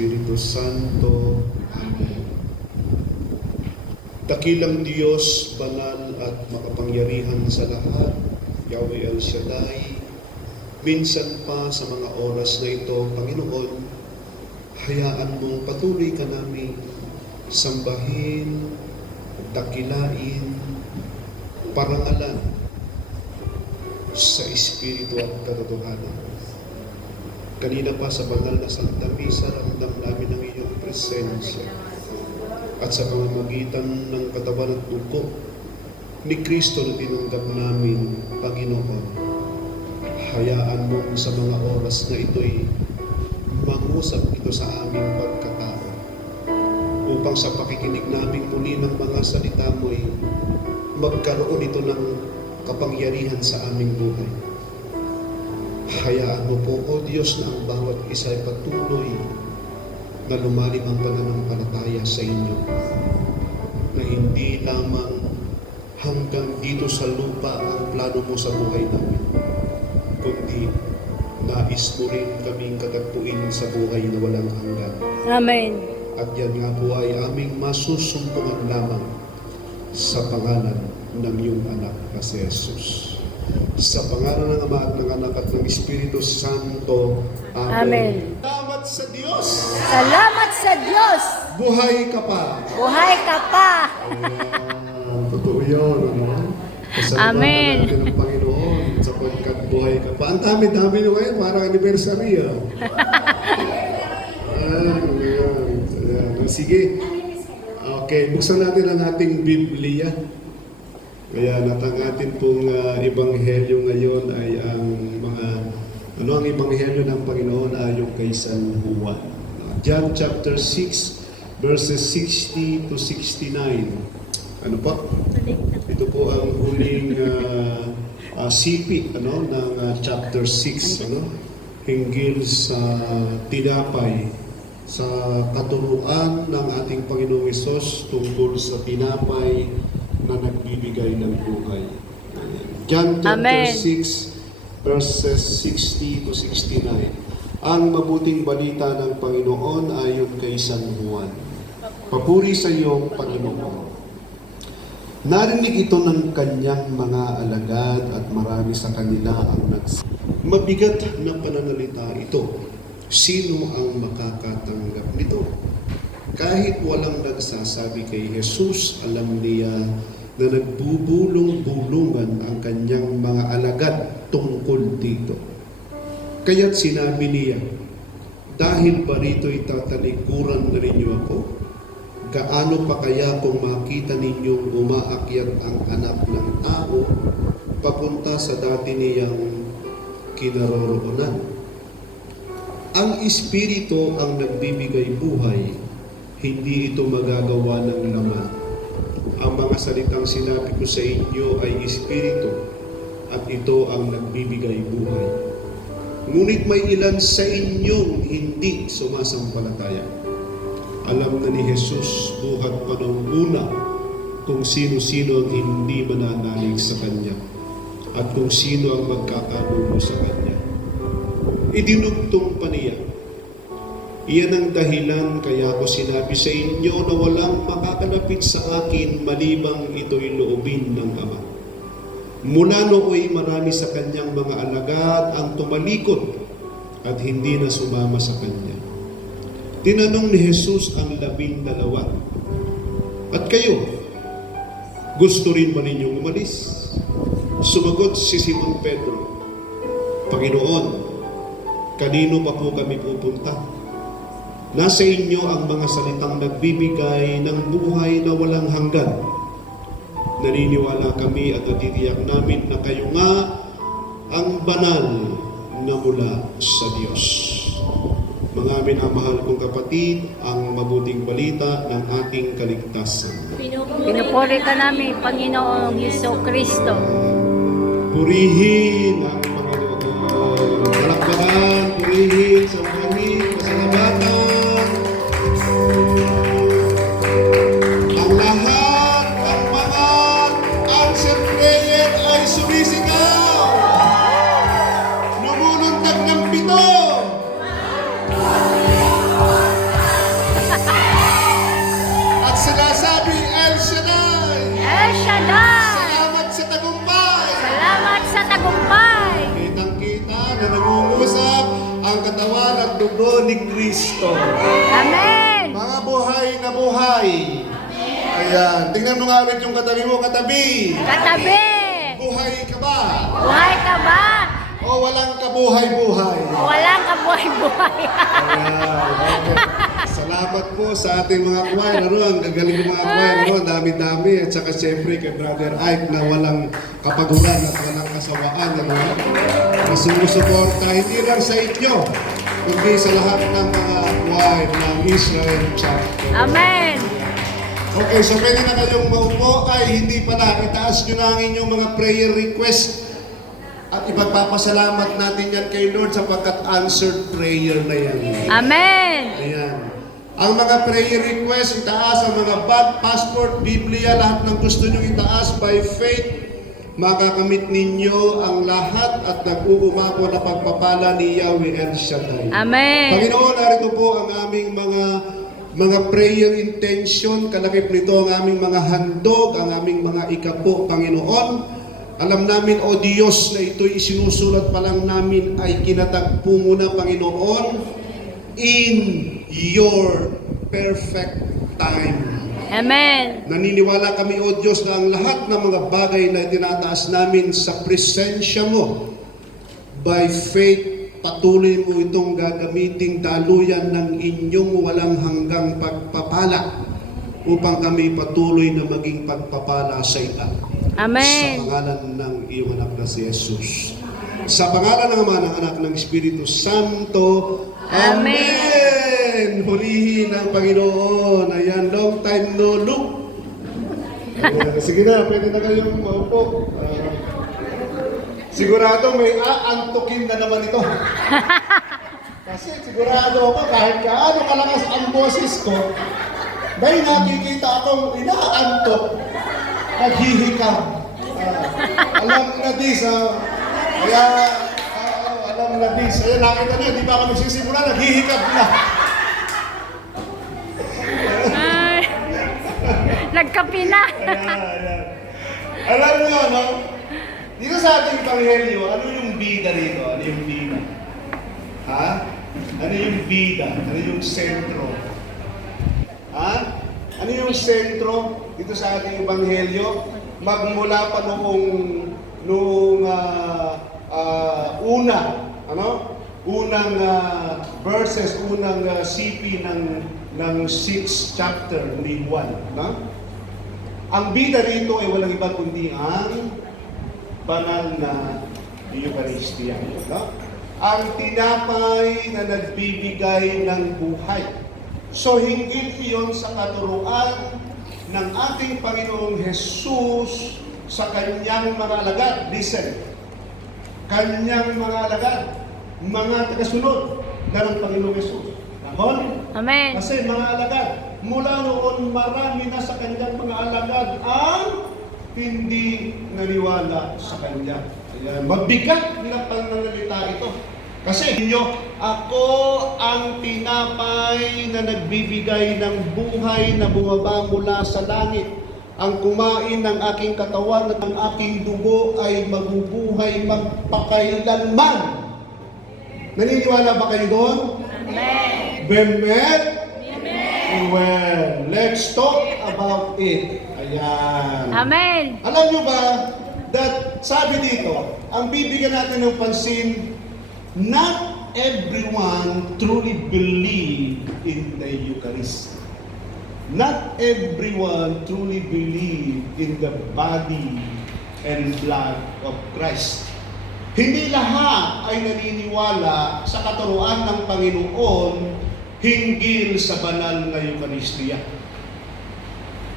Espiritu Santo. Amen. Dakilang Diyos, banal at makapangyarihan sa lahat, Yahweh El Shaddai, minsan pa sa mga oras na ito, Panginoon, hayaan mong patuloy ka namin sambahin, dakilain, parangalan sa Espiritu at katotohanan. Kanina pa sa banal na Santa Misa, ramdam namin ang iyong presensya. At sa pamamagitan ng katawan at dugo ni Kristo na tinanggap namin, Panginoon, hayaan mo sa mga oras na ito'y mangusap ito sa aming pagkatao upang sa pakikinig namin muli ng mga salita mo'y magkaroon ito ng kapangyarihan sa aming buhay. Hayaan mo po, O Diyos, na ang bawat isa ay patuloy na lumalim ang pananampalataya sa inyo, na hindi lamang hanggang dito sa lupa ang plano mo sa buhay namin, kundi nais mo rin kaming katagpuin sa buhay na walang hanggan. Amen. At yan nga po ay aming masusumpungan lamang sa pangalan ng iyong anak na si Jesus. Sa pangalan ng Ama at ng Anak at ng Espiritu Santo. Amen. Salamat sa Diyos! Salamat sa Diyos! Buhay ka pa! Buhay ka pa! Ayan, totoo yun, ano? Amen. Pasalamatan natin ang Panginoon sapagkat buhay ka pa. Ang dami-dami nyo ngayon, parang anniversary, ah. Ayan. Sige. Okay, buksan natin ang ating Biblia. Kaya at ang atin pong ebanghelyo ngayon ay ang ang ebanghelyo ng Panginoon ayon kay San Juan. John chapter 6 verses 60 to 69. Ano po? Ito po ang huling sipi ng chapter 6, hinggil sa tinapay, sa katuruan ng ating Panginoong Hesus tungkol sa tinapay na nagbibigay ng buhay. John chapter 6 verses 60 to 69. Ang mabuting balita ng Panginoon ayon kay San Juan. Papuri sa iyo, Panginoon. Narinig ito ng kanyang mga alagad at marami sa kanila ang Mabigat na pananalita ito. Sino ang makakatanggap nito? Kahit walang nagsasabi kay Jesus, alam niya na nagbubulong-bulungan ang kanyang mga alagad tungkol dito. Kaya't sinabi niya, dahil ba rito'y tatalikuran na ninyo ako? Gaano pa kaya kung makita ninyong umaakyat ang anak ng tao papunta sa dati niyang kinaroroonan? Ang Espiritu ang nagbibigay buhay, hindi ito magagawa ng laman. Ang mga salitang sinabi ko sa inyo ay Espiritu at ito ang nagbibigay buhay. Ngunit may ilan sa inyong hindi sumasampalataya. Alam na ni Jesus buhat pa noong una kung sino-sino ang hindi mananalig sa Kanya at kung sino ang magkakanulo sa Kanya. Idinugtong pa niya, iyan ang dahilan kaya ko sinabi sa inyo na walang makakalapit sa akin malibang ito'y loobin ng Ama. Mula nooy marami sa kanyang mga alagad ang tumalikod at hindi na sumama sa kanya. Tinanong ni Jesus ang 12, at kayo, gusto rin ba ninyong umalis? Sumagot si Simon Pedro, Panginoon, kanino pa po kami pupunta? Nasa inyo ang mga salitang nagbibigay ng buhay na walang hanggan. Naniniwala kami at natitiyak namin na kayo nga ang banal na mula sa Diyos. Mga minamahal kong kapatid, ang mabuting balita ng ating kaligtasan. Pinupuri ka namin, Panginoong Jesucristo. Purihin ang Panginoon. Palakpakan, purihin sa maraming kasalamatan. Ang lahat ng mga answer prayer ay sumisigaw. Lumuluntag ng pito. sinasabi, El Shaddai! El Shaddai! Salamat sa tagumpay! Salamat sa tagumpay! Kitang-kita na nangungusap ang katawan at dugo ni Kristo. Amen! Mga buhay na buhay. Ayan. Tingnan mo nga ulit yung katabi mo. Katabi. Katabi! Buhay ka ba? Buhay ka ba? O walang kabuhay-buhay? Walang kabuhay-buhay. Ayan. Okay. Salamat po sa ating mga choir. Ano, ang gagaling ng mga choir. Ano, dami-dami. At saka siyempre kay Brother Ike na walang kapaguran at walang kasawaan. Ano, na sumusuporta hindi lang sa inyo, kundi sa lahat ng mga choir ng Israel Chapter. Amen! Okay, so pwede na kayong maupo. Ay, hindi pala. Itaas nyo na ang inyong mga prayer request. At ipagpapasalamat natin yan kay Lord sapagkat answered prayer na yan. Amen! Ayan. Ang mga prayer request, itaas ang mga bag, passport, Biblia, lahat ng gusto nyo itaas by faith. Makakamit ninyo ang lahat at nag-uumako na pagpapala ni Yahweh El Shaddai. Amen! Panginoon, narito po ang aming mga prayer intention. Kalakip nito ang aming mga handog, ang aming mga ikapo, Panginoon. Alam namin, O Diyos, na ito'y isinusulat pa lang namin ay kinatagpo mo na, Panginoon, in your perfect time. Amen! Naniniwala kami, O Diyos, na ang lahat ng mga bagay na tinataas namin sa presensya mo, by faith, patuloy mo itong gagamiting daluyan ng inyong walang hanggang pagpapala upang kami patuloy na maging pagpapala sa ita. Amen! Sa pangalan ng iyong anak na si Jesus. Sa pangalan ng Ama, ng Anak, ng Espiritu Santo. Amen! Purihin ang Panginoon. Ayan, long time no look. Ayan, sige na, pwede na kayong maupo. Sigurado may aantukin na naman ito. Kasi sigurado ako kahit gaano kalakas ang boses ko, may nakikita akong inaantok, naghihikab. Alam na dis, kaya alam na dis. Ayan, nakita na, di pa ako nagsisimula, naghihikab na. Ay, nagkapi na. Ayan. Alam niyo, no? Dito sa ating Ebanghelyo, ano yung bida rito? Ano yung bida? Ha? Ano yung bida? Ano yung sentro? Ha? Ano yung sentro dito sa ating Ebanghelyo? Magmula pa noong unang verses, unang CP ng 6th chapter ni Juan. No? Ang bida rito ay walang iba kundi ang banal na Eucharistia. No? Ang tinapay na nagbibigay ng buhay. So, hinggil iyon sa katuruan ng ating Panginoong Jesus sa kanyang mga alagad. Listen, kanyang mga alagad, mga tagasunod ng Panginoong Jesus. Nakon? Amen! Kasi mga alagad, mula noon marami na sa kanyang mga alagad ang hindi naniwala sa kanya. Ayan, mabigat na pananalita ito. Kasi inyo, ako ang tinapay na nagbibigay ng buhay na bumaba mula sa langit. Ang kumain ng aking katawan at ng aking dugo ay mabubuhay magpakailanman. Naniniwala ba kayo doon? Amen! Bemet? Amen! Well, let's talk about it. Ayan. Amen! Alam nyo ba, that sabi dito, ang bibigyan natin ng pansin, not everyone truly believe in the Eucharist. Not everyone truly believe in the body and blood of Christ. Hindi lahat ay naniniwala sa katuruan ng Panginoon hinggil sa banal na Eucharistia.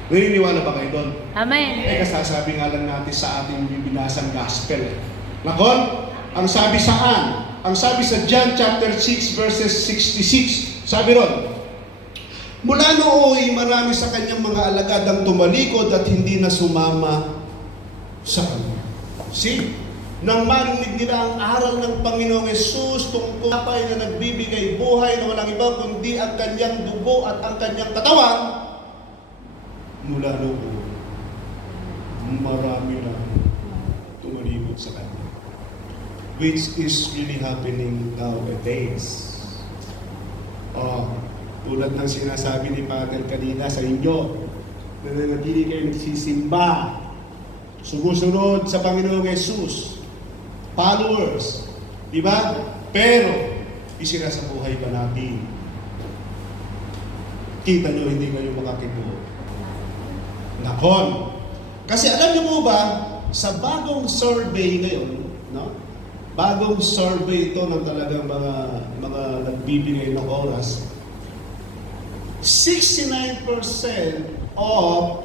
Naniniwala ba kayo doon? Amen! Kasasabi nga lang natin sa ating bibinasang gospel. Nakon? Ang sabi saan? Ang sabi sa John chapter 6 verses 66. Sabi ron, mula nooy marami sa kanyang mga alagad ang tumalikod at hindi na sumama sa kanya. See? Nang marinig nila ang aral ng Panginoong Yesus tungkol sa tapay na nagbibigay buhay na walang iba kundi ang kanyang dugo at ang kanyang katawan, mula noon, marami na tumalikod sa Kanya. Which is really happening nowadays. Tulad ng sinasabi ni Father kanina sa inyo, nananatili kayo nagsisimba, sumusunod sa Panginoong Jesus, followers, di ba? Pero, isinasabuhay ba natin? Kita nyo, hindi kayo makakibuo. Nakon. Kasi alam nyo po ba, sa bagong survey ngayon, no? Bagong survey ito ng talagang mga nagbibigay ng oras, 69% of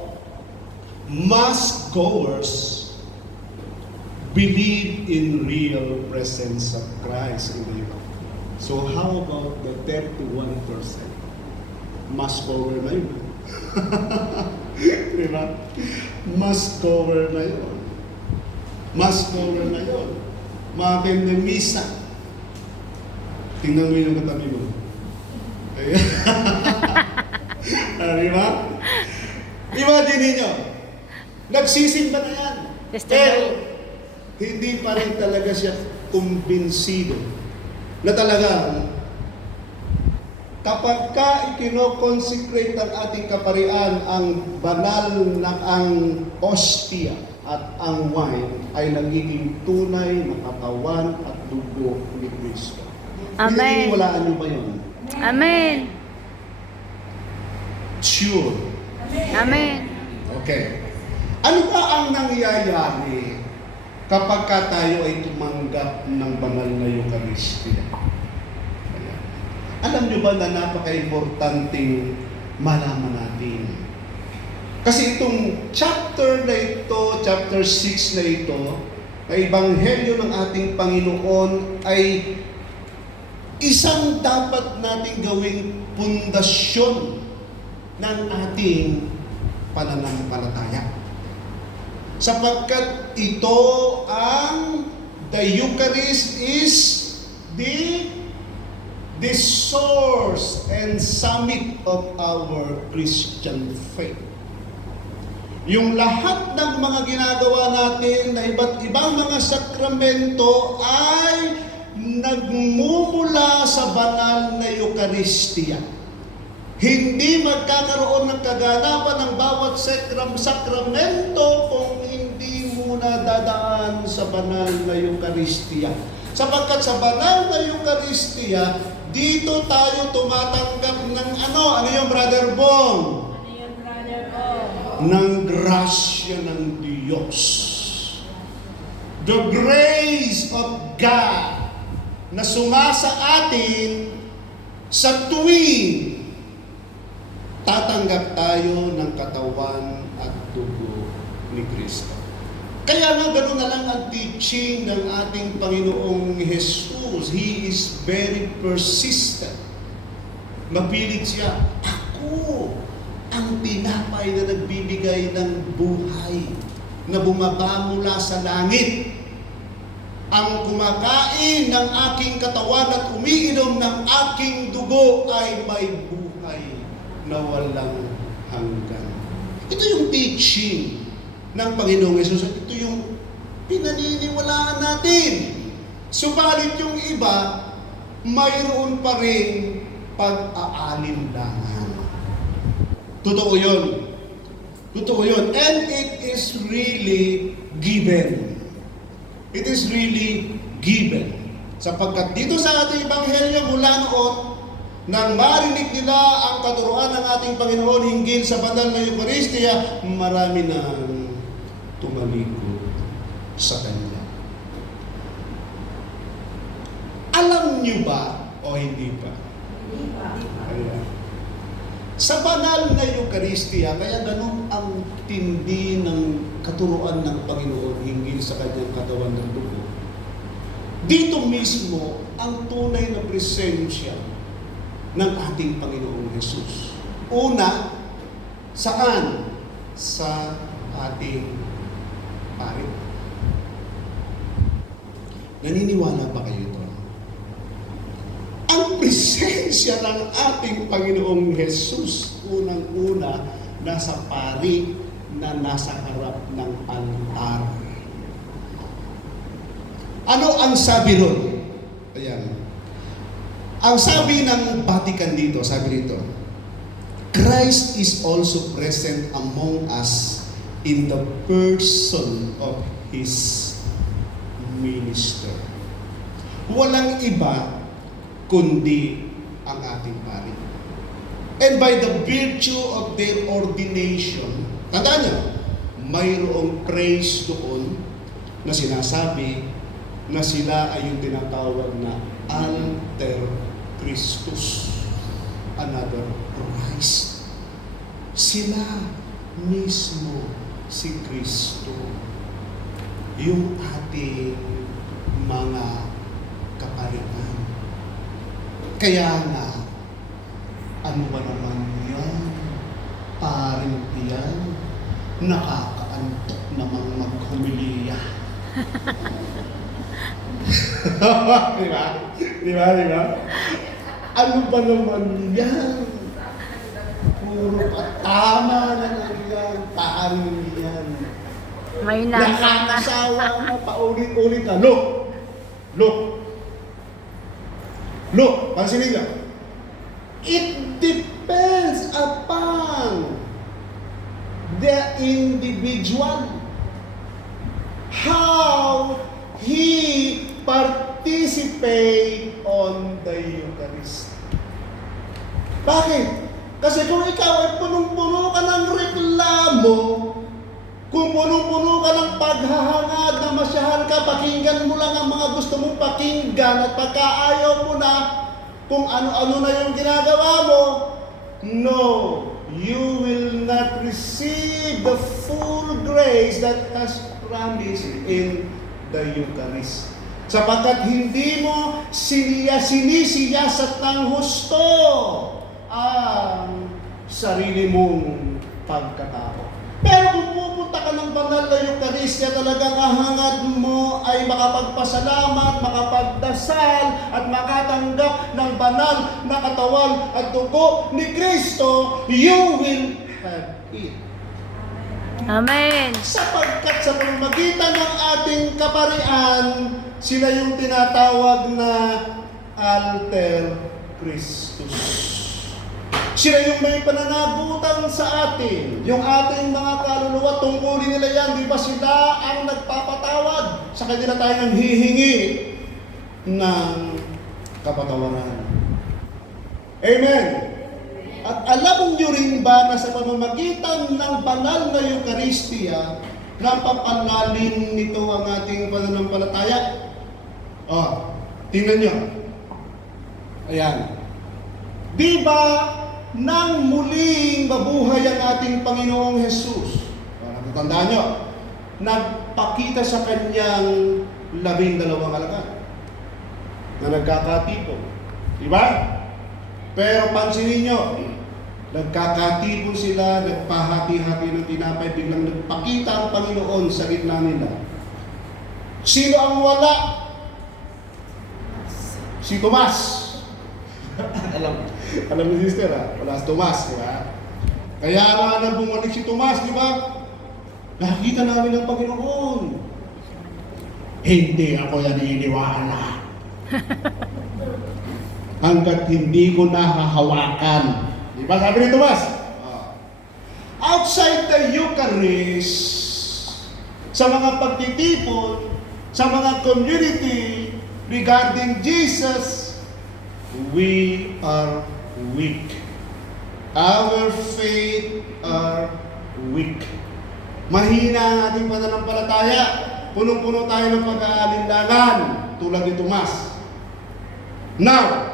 mass goers believe in real presence of Christ in the world. So how about the 31%? Mass goer na yun. Diba? Mass goer na yun. Mass goer na yun. Maakin ng misa. Tingnan mo yung katabi mo. Ayan. Diba? Imagine ninyo, nagsisimba na yan. Pero, hindi pa rin talaga siya kumbinsido na talagang kapag ka ikino-consecrate ang ating kaparian, ang banal na ang ostia at ang wine ay nagiging tunay na katawan at dugo ni Kristo. Amen. Pininiwalaan niyo ba yun? Amen. Sure. Amen. Okay. Ano ba ang nangyayari kapag ka tayo ay tumanggap ng banal na Eucharistia? Ayan. Alam niyo ba na napaka-importanting malaman natin? Kasi itong chapter na ito, chapter 6 na ito, na Ebanghelyo ng ating Panginoon ay isang dapat nating gawing pundasyon ng ating pananampalataya. Sapagkat ito the Eucharist is the source and summit of our Christian faith. Yung lahat ng mga ginagawa natin na iba't ibang mga sakramento ay nagmumula sa banal na Eucharistia. Hindi magkakaroon ng kaganapan ng bawat sakramento kung hindi muna dadaan sa banal na Eucharistia. Sapagkat sa banal na Eucharistia, dito tayo tumatanggap ng ano? Ano yung Brother Bong? Ng grasya ng Diyos. The grace of God na sumasa atin sa tuwing tatanggap tayo ng katawan at dugo ni Kristo. Kaya nga gano'n na lang ang teaching ng ating Panginoong Jesus. He is very persistent. Mapilit siya, ako ang tinapay na nagbibigay ng buhay na bumaba mula sa langit. Ang kumakain ng aking katawan at umiinom ng aking dugo ay may buhay na walang hanggan. Ito yung teaching ng Panginoong Yesus. Ito yung pinaniniwalaan natin. Subalit yung iba, mayroon pa rin pag-aalinlangan. Totoo yun. Totoo yun. And it is really given. It is really given. Sapagkat dito sa ating Ebanghelyo mula noon, nang marinig nila ang katuruan ng ating Panginoon hinggil sa banal na Eucharistia, marami nang tumalikod sa Kanya. Alam niyo ba o hindi pa? Hindi pa. Sa banal na Eucharistia, kaya ganun ang tindi ng katuruan ng Panginoon hinggil sa Kanyang katawan ng dugo. Dito mismo ang tunay na presensya ng ating Panginoong Jesus. Una, saan? Sa ating pari. Naniniwala ba kayo ito? Ang presensya ng ating Panginoong Jesus, unang-una, nasa pari na nasa harap ng altar. Ano ang sabi ron? Ayan. Ang sabi ng Vatican dito, sabi dito, Christ is also present among us in the person of His minister. Walang iba kundi ang ating pari. And by the virtue of their ordination, tandaan nyo, mayroong praise doon na sinasabi na sila ay yung tinatawag na alter Christus, another Christ. Sila mismo si Kristo, yung ating mga kaparian. Kaya nga, ano ba naman yan? Paring yan, nakakaantok namang maghumiliya. Di ba? Di ba? Di ba? Ano ba naman yan? Puro patama na lang yan. Paring yan. May nasa na. Nakakasawa na paulit-ulit na. Look! Look! Look! Pansinin niyo. It depends upon the individual. How he participate on the Eucharist. Bakit? Kasi kung ikaw ay punong-puno ka ng reklamo, kung punong-puno ka ng paghahangad na masyahan ka, pakinggan mo lang ang mga gusto mong pakinggan at pagkaayaw mo na kung ano-ano na yung ginagawa mo, no, you will not receive the full grace that has promised in the Eucharist. Sapagkat hindi mo sinisiyasat ng husto ang sarili mong pagkatao. Pero kung pupunta ka ng banal na Eucharistia, talagang hangad mo ay makapagpasalamat, makapagdasal, at makatanggap ng banal na katawan at dugo ni Kristo, you will have it. Amen. Sapagkat sa pamamagitan ng ating kaparian, sila yung tinatawag na alter Christus. Sila yung may pananagutan sa atin. Yung ating mga kaluluwa, tungkulin nila yan. Di ba sila ang nagpapatawad? Sa kanila tayo nang hihingi ng kapatawaran. Amen. At alam nyo rin ba na sa pamamagitan ng banal na Eucharistia, napapalalim nito ang ating pananampalataya? Tingnan nyo. Ayan. Di ba nang muling mabuhay ang ating Panginoong Jesus, tandaan nyo, nagpakita sa kanyang 12 alagad na nagkakatipon. Di ba? Pero pansinin nyo, nagkakatipon sila, nagpahati-hati ng tinapay, biglang nagpakita ang Panginoon sa gitna nila. Sino ang wala? Si Tomas. Alam ni sister, wala si Tomas, di ba? Kaya nga nang bumalik si Tomas, di ba? Nakita namin ang Panginoon. Hindi ako naniniwala. Hanggat hindi ko nahahawakan. Di ba sabi ni Tomas? Outside the Eucharist, sa mga pagtitipon, sa mga community regarding Jesus, we are weak. Our faith are weak. Mahina ang ating pananampalataya. Punong-puno tayo ng pag-aalinlangan tulad ni Tomas. Now,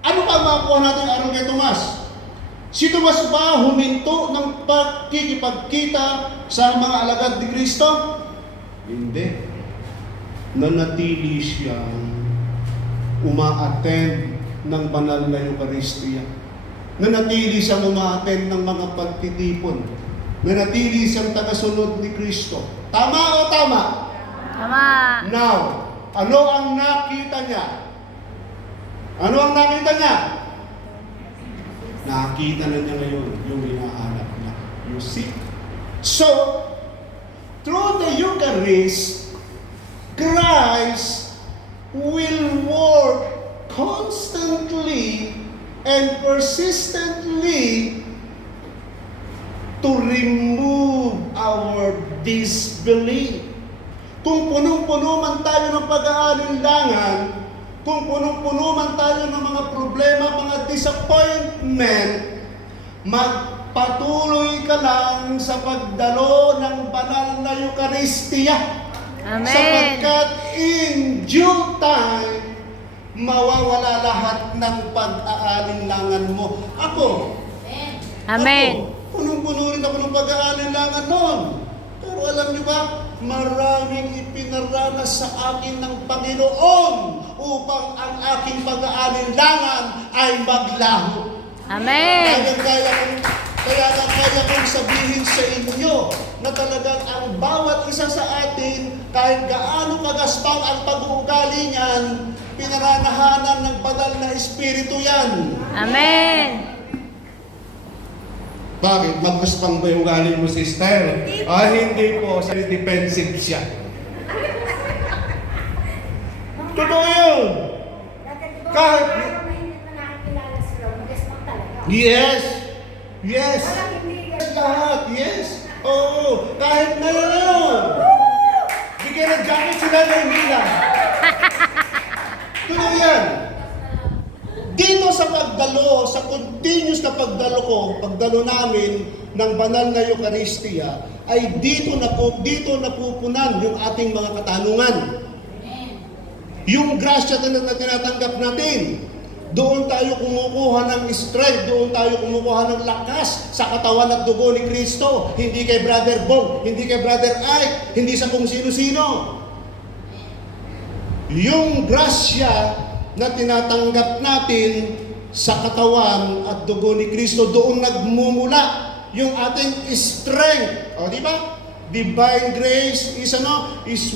ano pa ang makuha natin aron kay Tomas? Si Tomas ba huminto ng pagkikipagkita sa mga alagad ni Kristo? Hindi. Nanatili siyang uma-attend ng banal na Eucharistia. Nanatili siyang uma-attend ng mga pagtitipon. Nanatili siyang tagasunod ni Kristo. Tama o tama? Tama. Now, ano ang nakita niya? Ano ang nakita niya? Nakita na niya ngayon yung hinahanap niya. You see? So, through the Eucharist, Christ will work constantly and persistently to remove our disbelief. Kung punong-puno man tayo ng pag-aalinlangan, kung punong-puno man tayo ng mga problema, mga disappointment, magpatuloy ka lang sa pagdalo ng banal na Eucharistia. Amen. Sapagkat in due time, mawawala lahat ng pag-aalinlangan mo. Ako, Amen. punong-puno rin ako ng pag-aalinlangan noon. Pero alam niyo ba, maraming ipinaranas sa akin ng Panginoon upang ang aking pag-aalinlangan ay maglaho. Amen. Kaya kaya kong sabihin sa inyo na talagang ang bawat isa sa atin, kahit gaano kagaspang ang pag-uugali niyan, pinaranahanan ng banal na Espiritu yan. Amen. Bakit? Magguspang ba yung ugali mo, sister? Hindi po. Defensive siya. Totoo yun. Kahit... Yes. Yes. Lahat. Yes. Oo. Kahit na yun. Bigyan ng jacket sila na hindi lang. Totoo yan. Dito sa pagdalo, sa continuous na pagdalo namin ng banal na Eucharistia, ay dito napupunan yung ating mga katanungan. Yung grasya na tinatanggap natin, doon tayo kumukuha ng strength, doon tayo kumukuha ng lakas sa katawan at dugo ni Kristo. Hindi kay Brother Bong, hindi kay Brother Ike, hindi sa kung sino-sino. Yung grasya na tinatanggap natin sa katawan at dugo ni Kristo, doon nagmumula yung ating strength. O, di ba? Divine grace is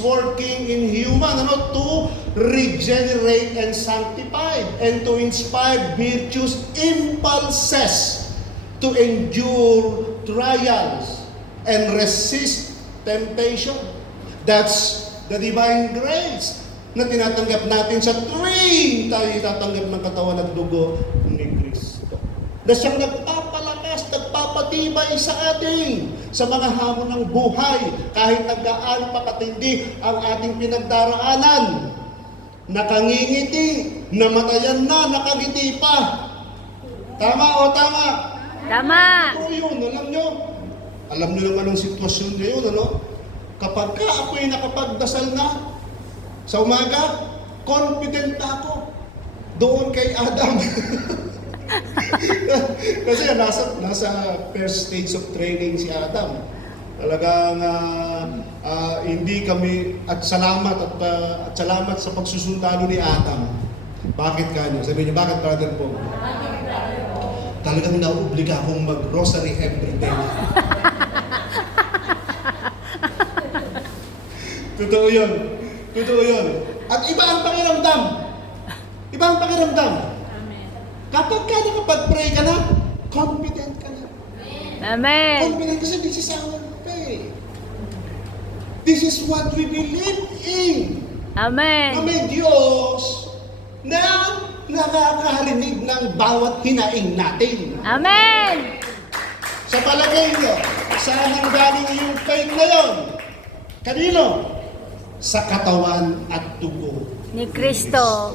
working in human to regenerate and sanctify and to inspire virtuous impulses to endure trials and resist temptation. That's the divine grace na tinatanggap natin sa tuwing tayo itatanggap ng katawan at dugo ni Kristo. Na siyang nagpapalakas, nagpapatibay sa atin sa mga hamon ng buhay, kahit nagkaan pa katindi ang ating pinagdaraanan. Nakangingiti, namatayan na, nakangiti pa. Tama o tama? Tama. Oo yun, alam nyo naman ang sitwasyon ngayon, Kapag ka ako'y nakapagdasal na, sa umaga, confident na ako doon kay Adam. Kasi nasa first stage of training si Adam. Talagang hindi kami at salamat sa pagsusundalo ni Adam. Bakit kanya? Sabihin niyo, bakit brother po? Talagang nauobliga akong mag-rosary every day. Totoo yun. Totoo yun. At iba ang pakiramdam. Iba ang pakiramdam. Amen. Kapag ka nakapag-pray ka na, confident ka na. Amen. Confident kasi this is our faith. This is what we believe in. Amen. Na may Diyos na nakakarinig ng bawat hinaing natin. Amen. Sa palagay nyo, saan ang galing yung faith na yun? Kanino? Sa katawan at dugo Ni Kristo.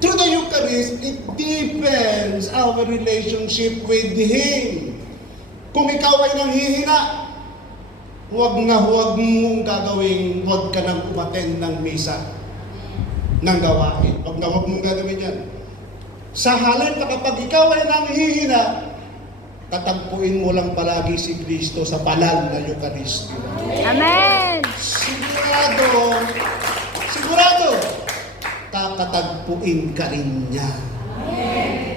Through the Eucharist, it deepens our relationship with Him. Kung ikaw ay nanghihina, huwag mong gagawin, huwag ka nang umattend ng misa, ng gawain. Huwag mong gagawin yan. Sa halip na kapag ikaw ay nanghihina, tatagpuin mo lang palagi si Kristo sa banal na Eucharistia. Amen. Sigurado, kakatagpuin ka rin niya.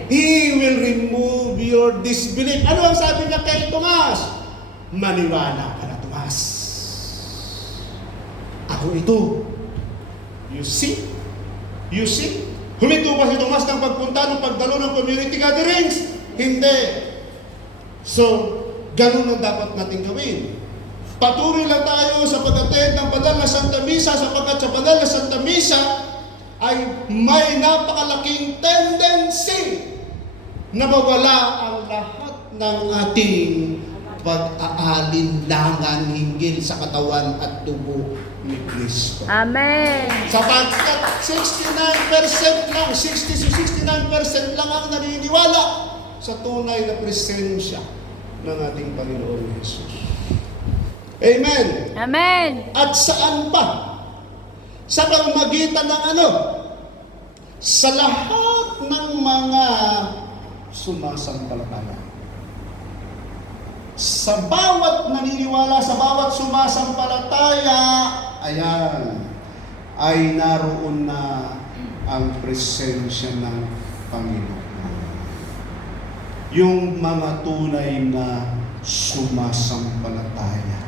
He will remove your disbelief. Ano ang sabi niya kay Tomas? Maniwala ka na, Tomas. Ako ito. You see? You see? Huminto ba si Tomas ng pagpunta ng pagdalo ng community gatherings? Hindi. So, Ganun ang dapat natin gawin. Patuloy lang tayo sa pag-attend ng banal na Santa Misa sapagkat sa banal na Santa Misa ay may napakalaking tendency na mawala ang lahat ng ating pag-aalinlangan hinggil sa katawan at dugo ni Kristo. Amen. Sapagkat 69% lang, 60 to 69% lang ang naniniwala sa tunay na presensya ng ating Panginoong Hesus. Amen. Amen. At saan pa? Sa pamamagitan ng ano? Sa lahat ng mga sumasampalataya. Sa bawat naniniwala, sa bawat sumasampalataya, ayan, ay naroon na ang presensya ng Panginoon. Yung mga tunay na sumasampalataya.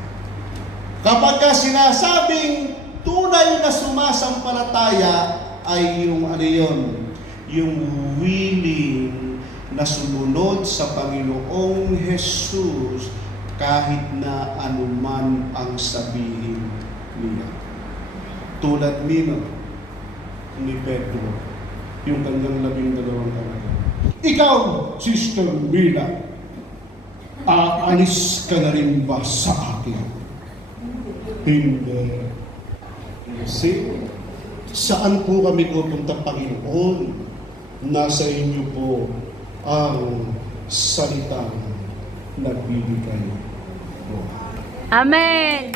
Kapag ka sinasabing tunay na sumasampalataya, ay yung ano yun, yung willing na sumunod sa Panginoong Hesus kahit na anuman ang sabihin niya. Tulad nino ni Pedro, yung kanyang 12 anak. Ikaw, Sister Mina, aalis ka na rin ba sa akin? Hindi. See? Saan po kami pupunta, Panginoon? Nasa inyo po ang salitang nagbibigay po. Amen.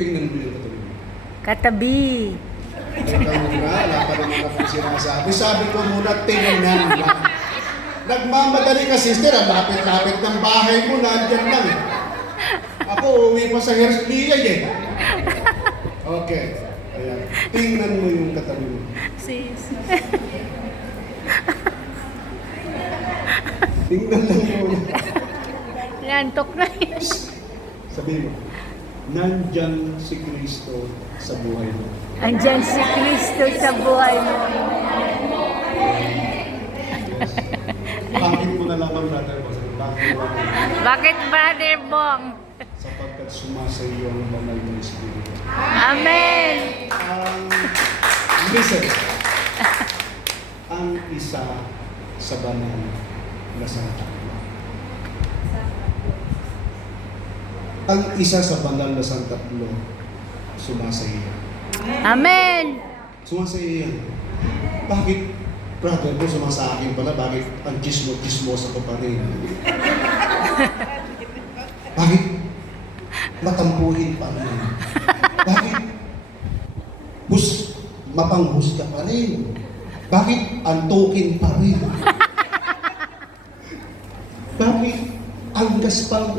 Tingnan mo yung Katabi. Ikaw muna, wala pa naman akong sinasabi. Sabi ko muna, tingnan lang. Nagmamadali ka, sister, ang lapit-lapit ng bahay mo, nandyan lang. Ako, uwi pa sa Hersliya eh. Okay. Ayan. Tingnan mo yung katabi mo. Sis. Tingnan lang mo. Nantok na yun. Sabi mo, nandyan si Kristo sa buhay mo. Andyan si Kristo sa buhay mo. Bakit mo nalaman, brother? Bakit mo nalaman? Bakit, Brother Bong? Sapagkat sumasayo ang banal ng Espiritu. Amen. Listen. Ang isa sa banal na santatlo. Ang isa sa banal na santatlo, sumasaiya. Amen. Sumasaiya. Bakit, brother mo, sumasa akin pala? Bakit ang chismo-chismosa ko pa rin? Bakit matampuhin pa rin? Bakit mapanghus ka pa rin? Bakit antukin pa rin? Bakit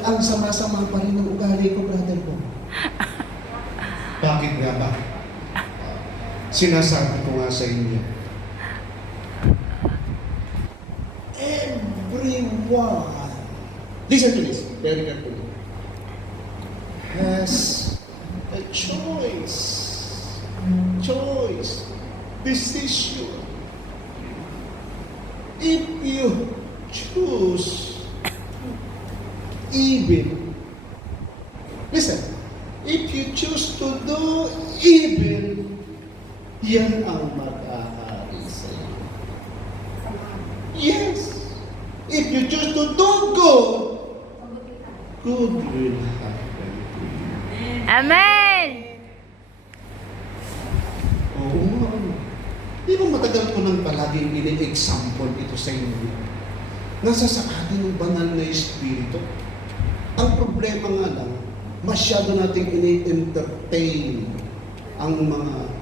ang sama-sama pa rin ng ugali ko, brother ko? Bakit nga ba? Sinasabi ko nga sa inyo, everyone, listen to this, very carefully, has a choice, decision. If you choose evil, listen, if you choose to do evil, yan ang mag-aari sa iyo. Yes. If you choose to do good, good will happen to you. Amen. Oo nga. Di ba matagal ko nang palaging ini-example ito sa inyo? Nasa sa atin ng banal na Espiritu. Ang problema nga lang, masyado nating ini-entertain ang mga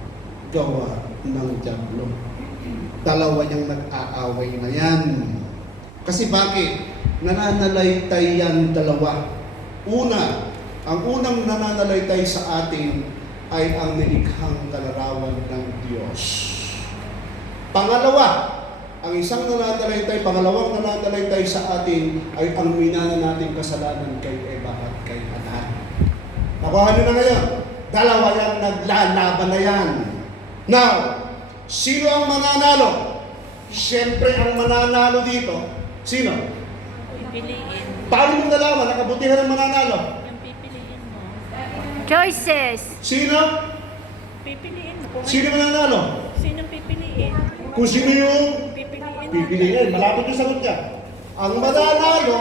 gawa ng Diablo. Dalawa niyang nag-aaway na yan. Kasi bakit? Nananalaytay yan dalawa. Una, ang unang nananalaytay sa atin ay ang nilikhang kalarawan ng Diyos. Pangalawa, ang isang nananalaytay, pangalawang nananalaytay sa atin ay ang minana nating kasalanan kay Eva at kay Adan. Nakuha nyo na ngayon? Dalawa yung naglalaban na yan. Now, sino ang mananalo? Siyempre ang mananalo dito Sino? Pipiliin. Paano mo nalaman na kabutihan ng mananalo? Yung pipiliin mo. Choices. Sino? Pipiliin mo. Kung Sino mananalo? Sinong pipiliin? Kung sino yung Pipiliin mo. pipiliin. Malapit yung sagot niya. Ang mananalo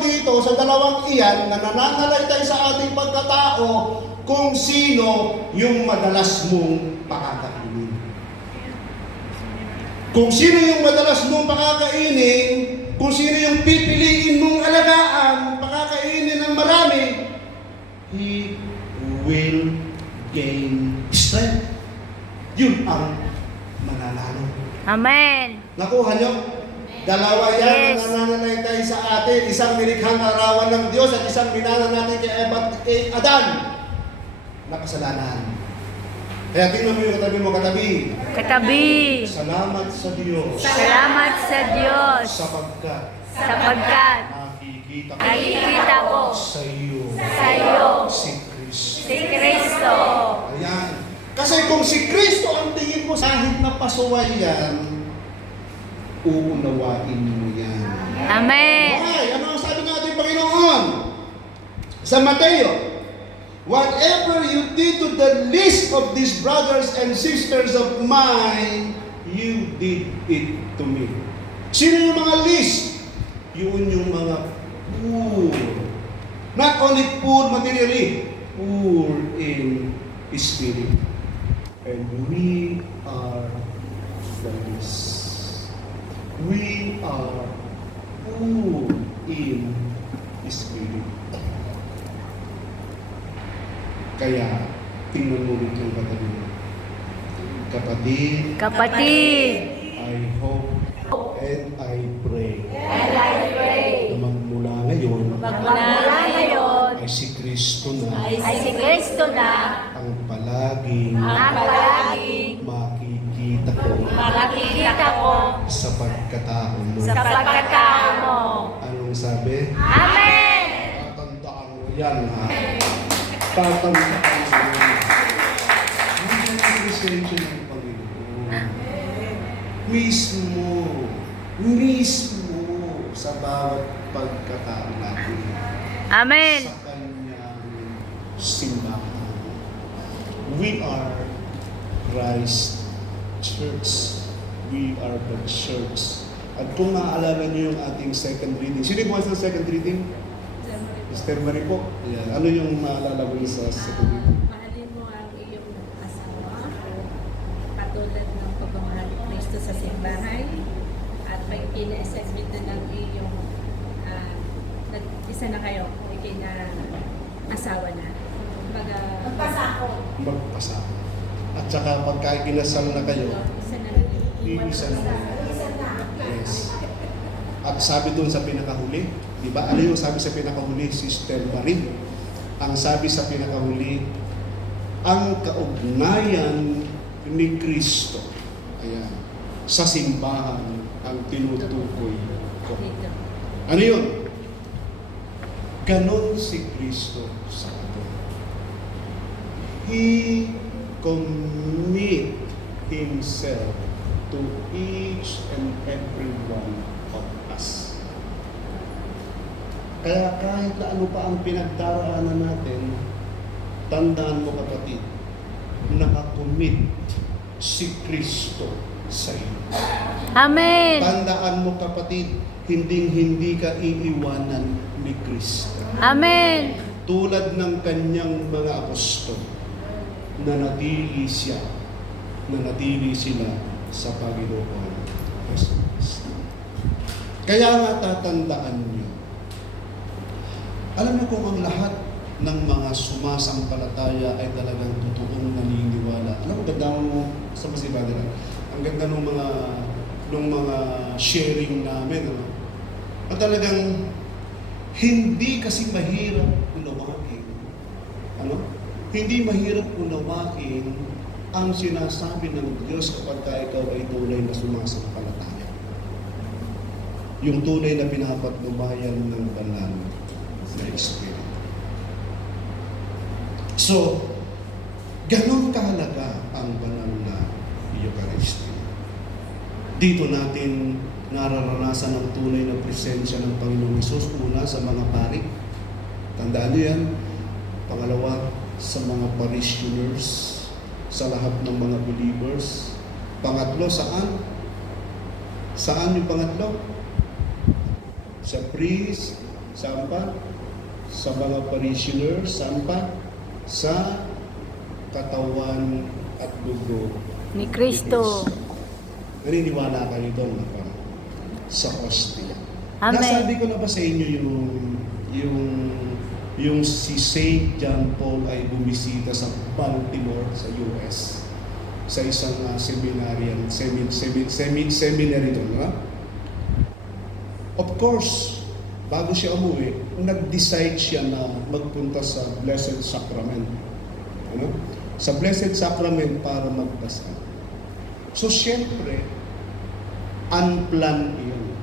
dito sa dalawang iyan na nananalaytay sa ating pagkatao kung sino yung madalas mong pakakainin. Kung sino yung madalas mong pakakainin, kung sino yung pipiliin mong alagaan, pakakainin ng marami, he will gain strength. Yun ang mananalo. Amen. Nakuha nyo? Dalawa yan Yes. na nananalaytay sa atin. Isang nilikhang arawan ng Diyos at isang minana natin kay Adan na kasalanan. Kaya tingnan mo yung katabi. Katabi. Salamat sa Diyos Salamat sa Diyos sapagkat sapagkat nakikita ko ko sa iyo sa iyo si Kristo. si Kristo. Ayan. Kasi kung si Kristo ang tingin mo, kahit na pasuway yan, uunawain mo yan. Amen. Why? Ano ang sabi ng ating Panginoon? Sa Mateo, whatever you did to the least of these brothers and sisters of mine, you did it to me. Sino yung mga least? Yun yung mga poor. Not only poor materially, poor in spirit. And we are the least. We are poor in spirit. Kaya, tingnan mo ulit yung katabi mo. Kapatid, Kapatid. I hope and I pray And I pray. na magmula ngayon Magmula ngayon ay si Kristo na ay si Kristo na ang palaging ang palaging makikita ko makikita ko sa pagkatao mo. sa pagkatao mo. Anong sabi? Amen. Tatandaan mo yan, ha? Tatandaan mo yan. Hindi ang presensya ng Panginoon. Mismo sa bawat pagkatao natin. Amen. Sa kanyang simbahan. We are Christ Church. We are the church. At kung naaalala niyo yung ating second reading. Sino yung sa second reading? Mr. Marie po. Ayan. Ano yung maalala mo sa second reading? Mahalin mo ang iyong asawa, patulad ng pagmamahal ni Kristo sa simbahay, at may pina-assessment na ng iyong isa na kayo, ikay na asawa na. Magpasako. Magpasama. At saka pagka kinasal na kayo, Isa na lang. iisa na. Yes. At sabi doon sa pinakahuli, di ba? Ano yung sabi sa pinakahuli? Sister Marie. Ang sabi sa pinakahuli, ang kaugnayan ni Kristo. Ayan. Sa simbahan ang tinutukoy ko. Dito. Ano yun? Ganon si Kristo sa atin. He commit Himself to each and every one of us. Kaya kahit na ano pa ang pinagdaraanan natin, tandaan mo kapatid, nakakommit si Kristo sa iyo. Amen. Tandaan mo kapatid, hindi ka iiwanan ni Kristo. Amen. Tulad ng kanyang mga apostol, nanatili sila sa Panginoon Yesu Cristo. Kaya nga tatandaan niyo, alam niyo kung ang lahat ng mga sumasampalataya ay talagang totoong naniniwala. Alam mo, ganda mo sa masibada lang. Ang ganda ng mga sharing namin. Ano? At talagang hindi kasi mahirap unawain. Ano? Hindi mahirap unawain ang sinasabi ng Diyos kapag ikaw ay tunay na sumasampalataya. Yung tunay na pinapatnubayan ng banal na Espiritu. So, ganun kahalaga ang banal na Eucharistia. Dito natin nararanasan ang tunay na presensya ng Panginoong Hesus. Una, sa mga pari. Tandaan niyo yan. Pangalawa, sa mga parishioners, sa lahat ng mga believers. Pangatlo, saan? Saan yung pangatlo? Sa priest, saan pa? Sa mga parishioners, saan pa? Sa katawan at dugo Ni Kristo. Naniniwala kayo doon na pa? Sa hostia. Amen. Nasabi ko na ba sa inyo yung si Saint John Paul ay bumisita sa Baltimore sa US sa isang seminary doon, ha? Of course, bago siya umuwi, nag-decide siya na magpunta sa Blessed Sacrament. Ano? Sa Blessed Sacrament para magdasal. So, syempre, unplanned yun.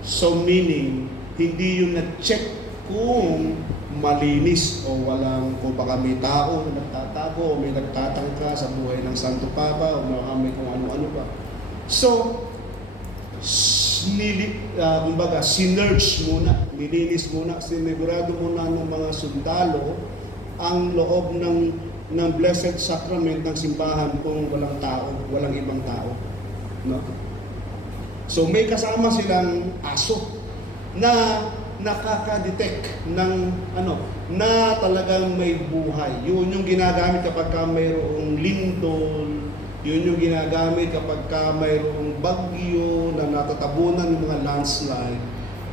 So, meaning, hindi yun na-check kung malinis o walang, kung baka may tao na nagtatago o may nagtatangka sa buhay ng Santo Papa o may kung ano-ano pa. So, kumbaga, sinerge muna, nilinis muna, sinigurado muna ng mga sundalo ang loob ng Blessed Sacrament ng simbahan kung walang tao, walang ibang tao. No? So may kasama silang aso na nakaka-detect ng na talagang may buhay. Yun yung ginagamit kapag ka mayroong lindol, yun yung ginagamit kapag ka mayroong bagyo na natatabunan ng mga landslide.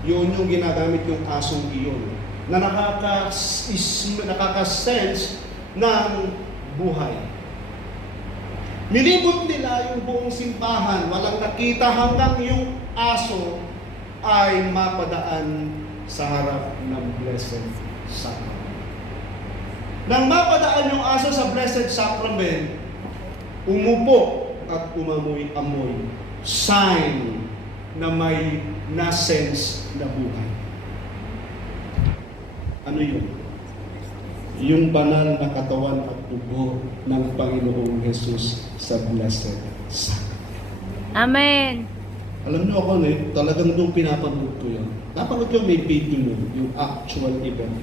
Yun yung ginagamit yung asong iyon na nakaka-sense ng buhay. Nilibot nila yung buong simbahan, walang nakita hanggang yung aso ay mapadaan sa harap ng Blessed Sacrament. Nang mapadaan yung aso sa Blessed Sacrament, umupo at umamoy-amoy, sign na may na-sense na buhay. Ano yun? Yung banal na katawan at dugo ng Panginoong Hesus sa Blessed Sacrament. Amen. Alam niyo ako, talagang nung pinapanood ko yan, napanood ko may video nun, yung actual event,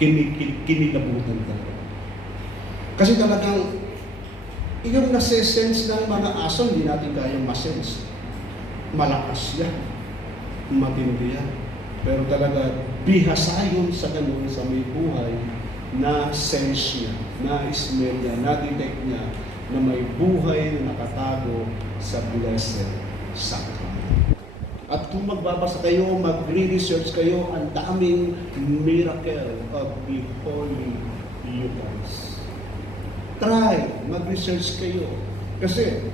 kinilabutan talaga. Kasi talagang, yung nasa-sense ng mga aso, hindi natin kayang masense. Malakas yan, matindi yan. Pero talaga, bihasa yun sa ganun, sa may buhay, na-sense niya, na-smell niya, na-detect niya na may buhay na nakatago sa Blessed Sacrament. At kung magbabasa kayo, magre-research kayo, ang daming miracle of the Holy Eucharist. Try, mag-research kayo. Kasi,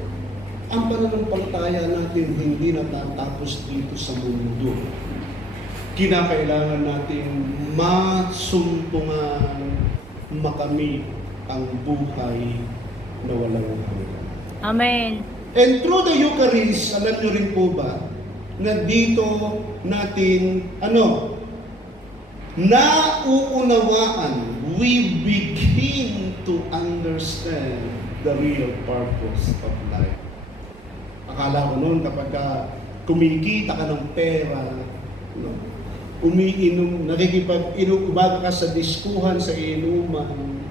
ang pananampalataya natin hindi natatapos dito sa mundo. Kinakailangan natin masumpungan, makamit ang buhay na walang hanggan. Amen. And through the Eucharist, alam nyo rin po ba, na dito natin, nauunawaan, we begin to understand the real purpose of life. Akala ko noon kapag kumikita ka ng pera, umiinom, umaga ka sa diskuhan, sa inuman,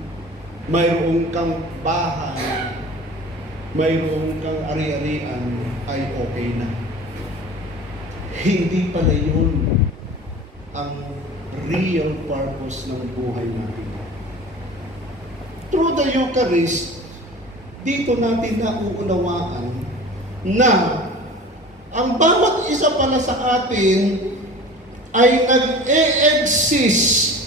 mayroong kang bahay, mayroong kang ari-arian, ay okay na. Hindi pala yun ang real purpose ng buhay natin. Through the Eucharist, dito natin nauunawaan na ang bawat isa pala sa atin ay nag-e-exist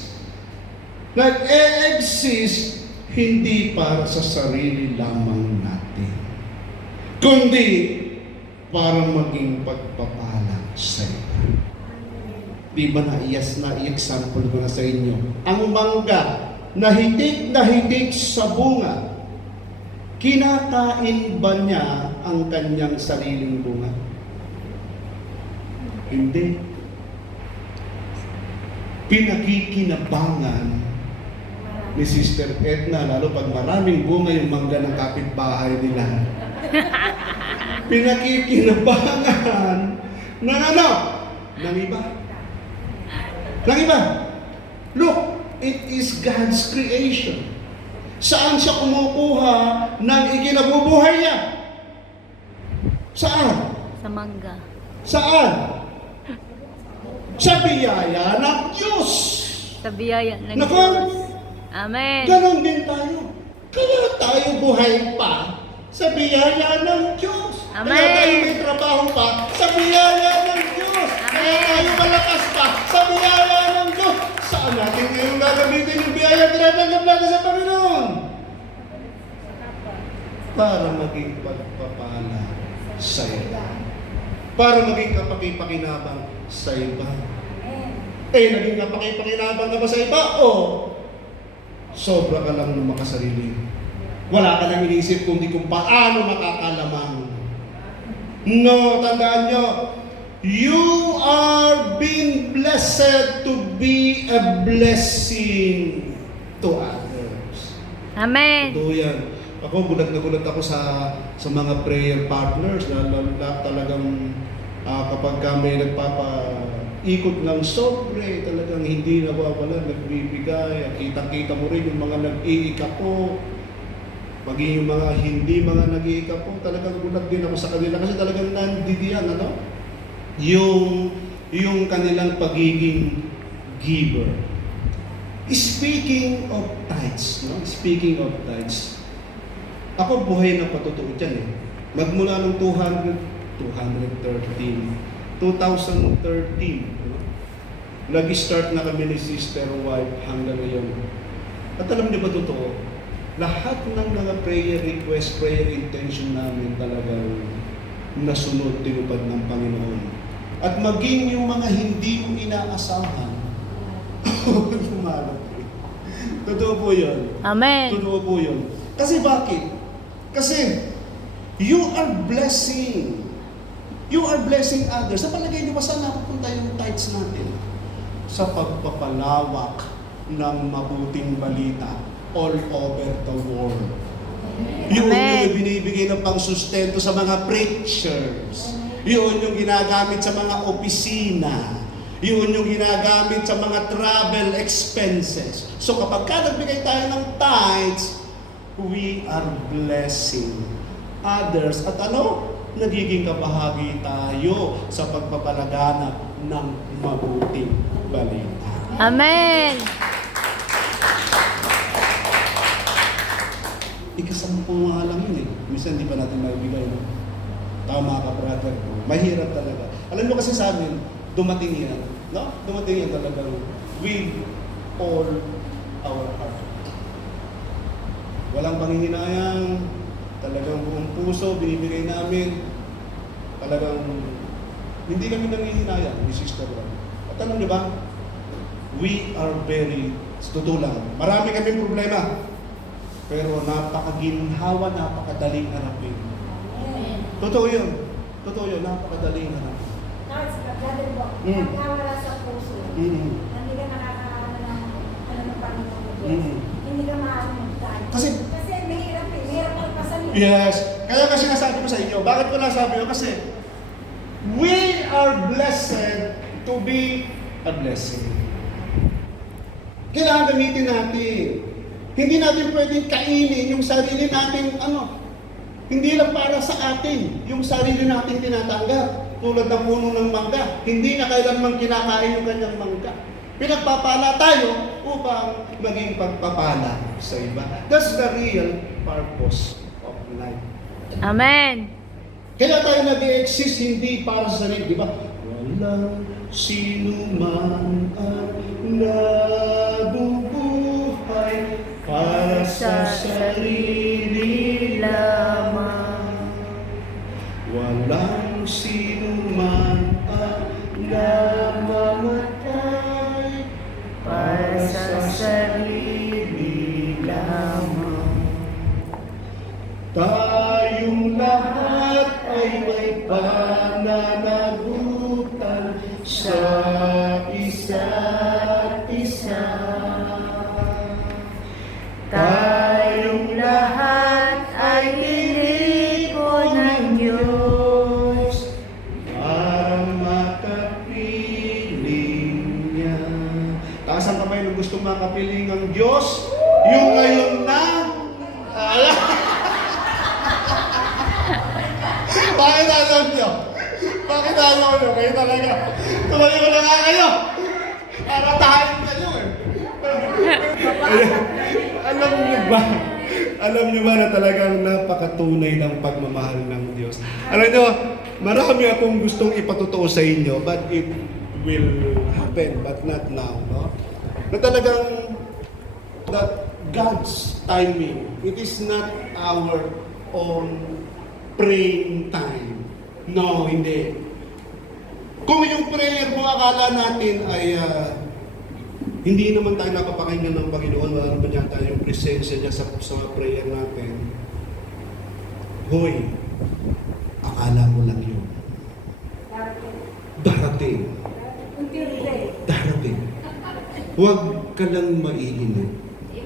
hindi para sa sarili lamang natin, kundi para maging pagpapala sa iba. Di ba i-example ko na sa inyo? Ang mangga na hitik sa bunga, kinakain ba niya ang kanyang sariling bunga? Hindi. Pinakikinabangan ni Sister Edna, lalo pag maraming bunga yung mangga ng kapitbahay nila. Pinakikinabangan ng ano? Ng iba. Ng iba. Look, it is God's creation. Saan siya kumukuha ng ikinabubuhay niya? Saan? Sa mangga. Saan? Sa biyaya ng Diyos. Sa biyaya ng Nako! Diyos. Amen. Ganon din tayo. Kaya tayo buhay pa sa biyaya ng Diyos. Amen. Kaya tayo may trabaho pa sa biyaya ng Diyos. Kaya Amen. tayo malakas pa sa biyaya ng Diyos. Saan natin ngayon gagamitin yung biyaya tinatanggap natin sa Panginoon? Para maging pagpapala sa iba. Para maging kapakipakinabang sa iba. Naging kapakipakinabang ka ba sa iba? O sobra ka lang ng makasarili. Wala ka lang iniisip kundi kung paano makakalamang. No, tandaan nyo, you are being blessed to be a blessing to others. Amen. Ito yan. Ako, gulat na gulat ako sa mga prayer partners na talagang kapag kami nagpapaikot ng sobre, talagang hindi nawawala, nagbibigay. Kitang-kita mo rin yung mga nag-iikapo. Maging yung mga hindi mga nag-iikapo, talagang gulat din ako sa kanila kasi talagang nandidiyan, ano? Yung kanilang pagiging giver. Speaking of tithes, no? Speaking of tithes, ako buhay na patotoo dyan eh. Magmula ng 2013, no? Nag-start na kami ni Sister Wife hanggang ngayon. At alam niyo ba totoo? Lahat ng mga prayer request, prayer intention namin talagang nasunod, tinupad ng Panginoon. At maging yung mga hindi mo inaasahan, lumalap. Totoo po yun. Amen. Totoo po yun. Kasi bakit? Kasi you are blessing. You are blessing others. Sa palagay niyo ba saan napupunta yung tithes natin? Sa pagpapalawak ng mabuting balita all over the world. Yun yung binibigay ng pangsustento sa mga preachers. Yun yung ginagamit sa mga opisina. Yun yung ginagamit sa mga travel expenses. So kapag nagbigay tayo ng tithes, we are blessing others. At ano? Nagiging kabahagi tayo sa pagpapalaganap ng mabuting balita. Amen. Ikasampu nga lang yun eh. Minsan hindi pa natin maibigay. No? Tama ka, brother. Mahirap talaga. Alam mo kasi sa amin, dumating yan. No? Dumating yan talaga with all our heart. Walang panghihinayang. Talagang buong puso, binibigay namin. Talagang hindi kami nanghihinayang, ni Sister Ron. At alam niyo ba? We are very, totoo lang, marami kaming problema. Pero napakaginhawa, napakadaling harapin. Totoo yun. Totoo yun, napakadaling harapin. Nagkawala sa puso. Hindi ka nakakaano ng Panginoon mo Diyos. Hindi ka maaari mag-tayo. Kasi mahirap eh. Mahirap magpasan eh. yes. Kaya kasi nasabi ko sa inyo, bakit ko nasabi ko? Kasi we are blessed to be a blessing. Kailangan gamitin natin. Hindi natin pwedeng kainin yung sarili natin, hindi lang para sa atin, yung sarili natin tinatanggap. Tulad ng puno ng mangga, hindi na kailanman kinakain yung kanyang mangga. Pinagpapala tayo upang maging pagpapala sa iba. That's the real purpose of life. Amen. Kaya tayo nag-exist hindi para sa sarili, di ba? Walang sino man ang nabubuhay para sa sarili lamang. Walang sino man ang namamatay para sa sarili lamang. Tayong lahat ay may pananagutan sa isa't isa. Tayong lahat ay nilikod ng Diyos para Taas ang kamay ng gustong makapiling ang Diyos. Yung ngayon na... Bakit ayaw nyo? Bakit ayaw nyo? Kayo talaga. Tumayo na nga kayo. Para tayo kayo eh. Alam niyo ba? Alam niyo ba na talagang napakatunay ng pagmamahal ng Diyos? Alam niyo, marami akong gustong ipatotoo sa inyo, but it will happen, but not now, no? Na talagang that God's timing, it is not our own praying time. No, hindi. Kung yung prayer mo akala natin ay hindi naman tayo napapakinggan ng Panginoon, wala naman yata yung presensya niya sa prayer natin. Hoy, akala mo lang yun. Darating. Darating. Huwag ka lang maiinit.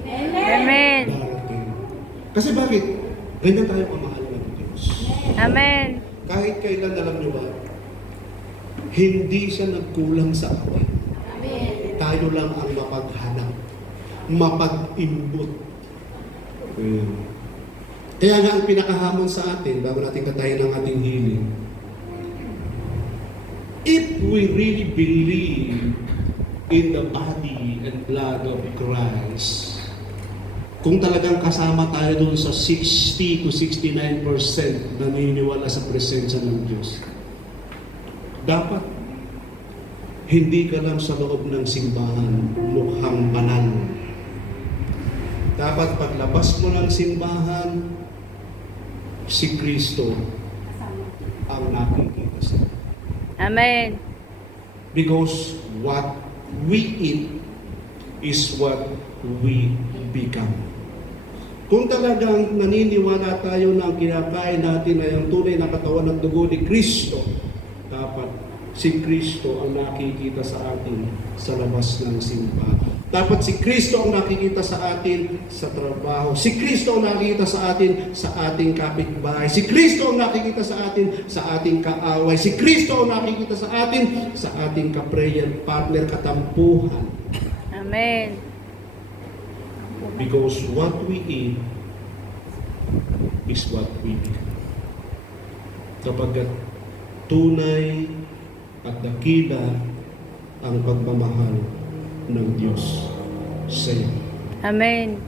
Amen. Darating. Kasi bakit? Ganyan tayo kamahal ng Diyos. Amen. Kahit kailan, alam niyo ba, hindi siya nagkulang sa atin. Tayo lang ang mapaghanap, mapag-imbot. Kaya nga ang pinakahamon sa atin, bago natin katayin ang ating healing, if we really believe in the body and blood of Christ, kung talagang kasama tayo doon sa 60 to 69% na naniniwala sa presensya ng Diyos, dapat hindi ka lang sa loob ng simbahan mukhang banal. Dapat paglabas mo ng simbahan, si Kristo ang nakikita sa'yo. Amen. Because what we eat is what we become. Kung talagang naniniwala tayo na ang kinakain natin ay ang tunay na katawan at dugo ni Kristo, dapat si Kristo ang nakikita sa atin sa labas ng simbahan. Dapat si Kristo ang nakikita sa atin sa trabaho. Si Kristo ang nakikita sa atin sa ating kapitbahay. Si Kristo ang nakikita sa atin sa ating kaaway. Si Kristo ang nakikita sa atin sa ating ka-prayer partner, katampuhan. Amen. Because what we eat is what we become. Kapag tunay at dakila ang pagmamahal ng Diyos sa iyo. Amen.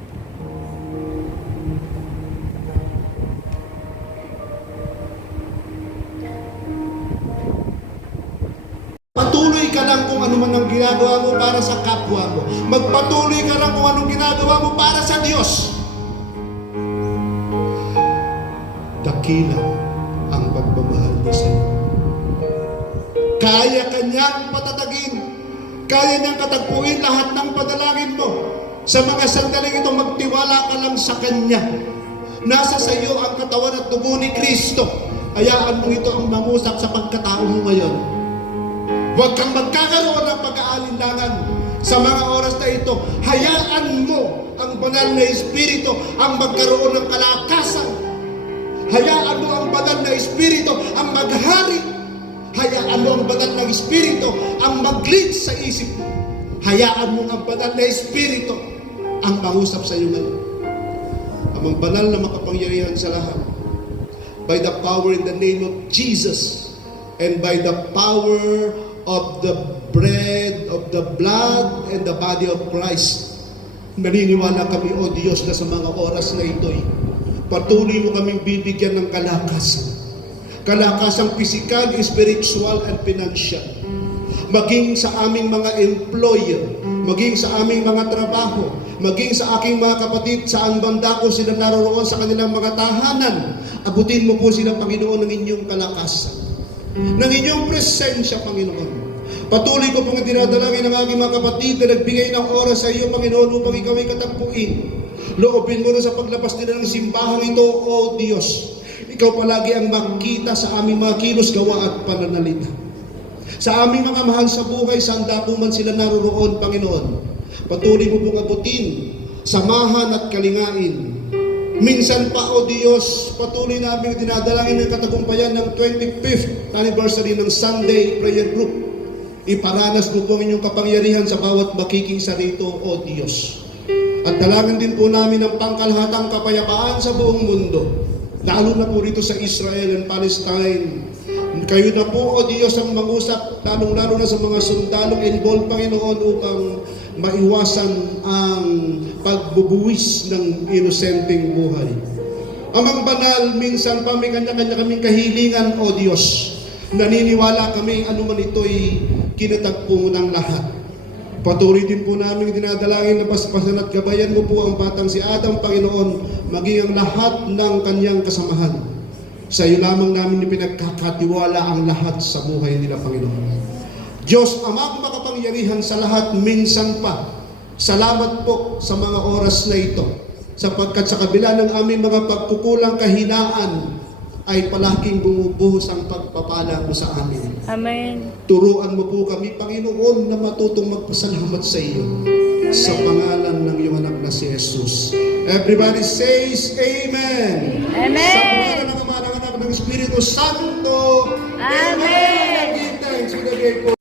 Patuloy ka lang kung ano man ang ginagawa mo para sa kapwa mo. Magpatuloy ka lang kung anong ginagawa mo para sa Diyos. Dakila ang pagmamahal niya sa iyo. Kaya kanyang patatagin. Kaya niyang katagpuin lahat ng padalangin mo. Sa mga sandaling ito, magtiwala ka lang sa Kanya. Nasa sa iyo ang katawan at dugo ni Kristo. Hayaan mo ito ang mangusap sa pagkatao mo ngayon. Huwag kang magkakaroon ng pag-aalinlangan sa mga oras na ito. Hayaan mo ang banal na Espiritu ang magkaroon ng kalakasan. Hayaan mo ang banal na Espiritu ang maghari. Hayaan mo ang banal na Espiritu ang mag-lead sa isip mo. Hayaan mo ang banal na Espiritu ang mangusap sa iyo ngayon. Ang banal na makapangyarihan sa lahat. By the power in the name of Jesus and by the power of the bread, of the blood and the body of Christ. Naniniwala kami, O Diyos, na sa mga oras na ito'y patuloy mo kaming bibigyan ng kalakasan. Kalakasang pisikal, spiritual, and financial. Maging sa aming mga employer, maging sa aming mga trabaho, maging sa aking mga kapatid, saan banda ko sila naroroon sa kanilang mga tahanan. Abutin mo po sila, Panginoon, ng inyong kalakasan, ng inyong presensya, Panginoon. Patuloy ko pong dinadalangin ng aking mga kapatid na nagbigay ng oras sa iyo, Panginoon, upang ikaw ay katagpuin. Loobin mo na sa paglabas nila ng simbahan ito, O Diyos. Ikaw palagi ang makita sa aming mga kilos, gawa at pananalita. Sa aming mga mahal sa buhay, saan dako man sila naroroon, Panginoon. Patuloy mo pong abutin, samahan at kalingain. Minsan pa, O Diyos, patuloy namin dinadalangin ng katagumpayan ng 25th anniversary ng Sunday Prayer Group. Iparanas mo po ang inyong kapangyarihan sa bawat makikisa rito, O Diyos. At dalangin din po namin ang pangkalahatang kapayapaan sa buong mundo, lalo na po rito sa Israel and Palestine. Kayo na po, O Diyos, ang mangusap, lalong-lalo na sa mga sundalong involved, Panginoon, upang maiwasan ang pagbubuwis ng inosenteng buhay. Amang banal, minsan pa may kanya-kanya kaming kahilingan, O Diyos. Naniniwala kami anuman ito'y kinatagpo mo ng lahat. Patuloy din po namin dinadalangin na paspasan at gabayan mo po ang batang si Adam, Panginoon, maging ang lahat ng kanyang kasamahan. Sa iyo lamang namin ipinagkakatiwala ang lahat sa buhay nila, Panginoon. Diyos, Amang makapangyarihan sa lahat, minsan pa, salamat po sa mga oras na ito, sapagkat sa kabila ng aming mga pagkukulang kahinaan, ay palaging bumubuhos ang pagpapala mo sa amin. Amen. Turuan mo po kami, Panginoon, na matutong magpasalamat sa iyo. Sa pangalan ng iyong anak na si Jesus. Everybody says Amen. Amen. Sa pangalan ng Ama, ng Anak, ng Espiritu Santo. Amen. Give thanks. We give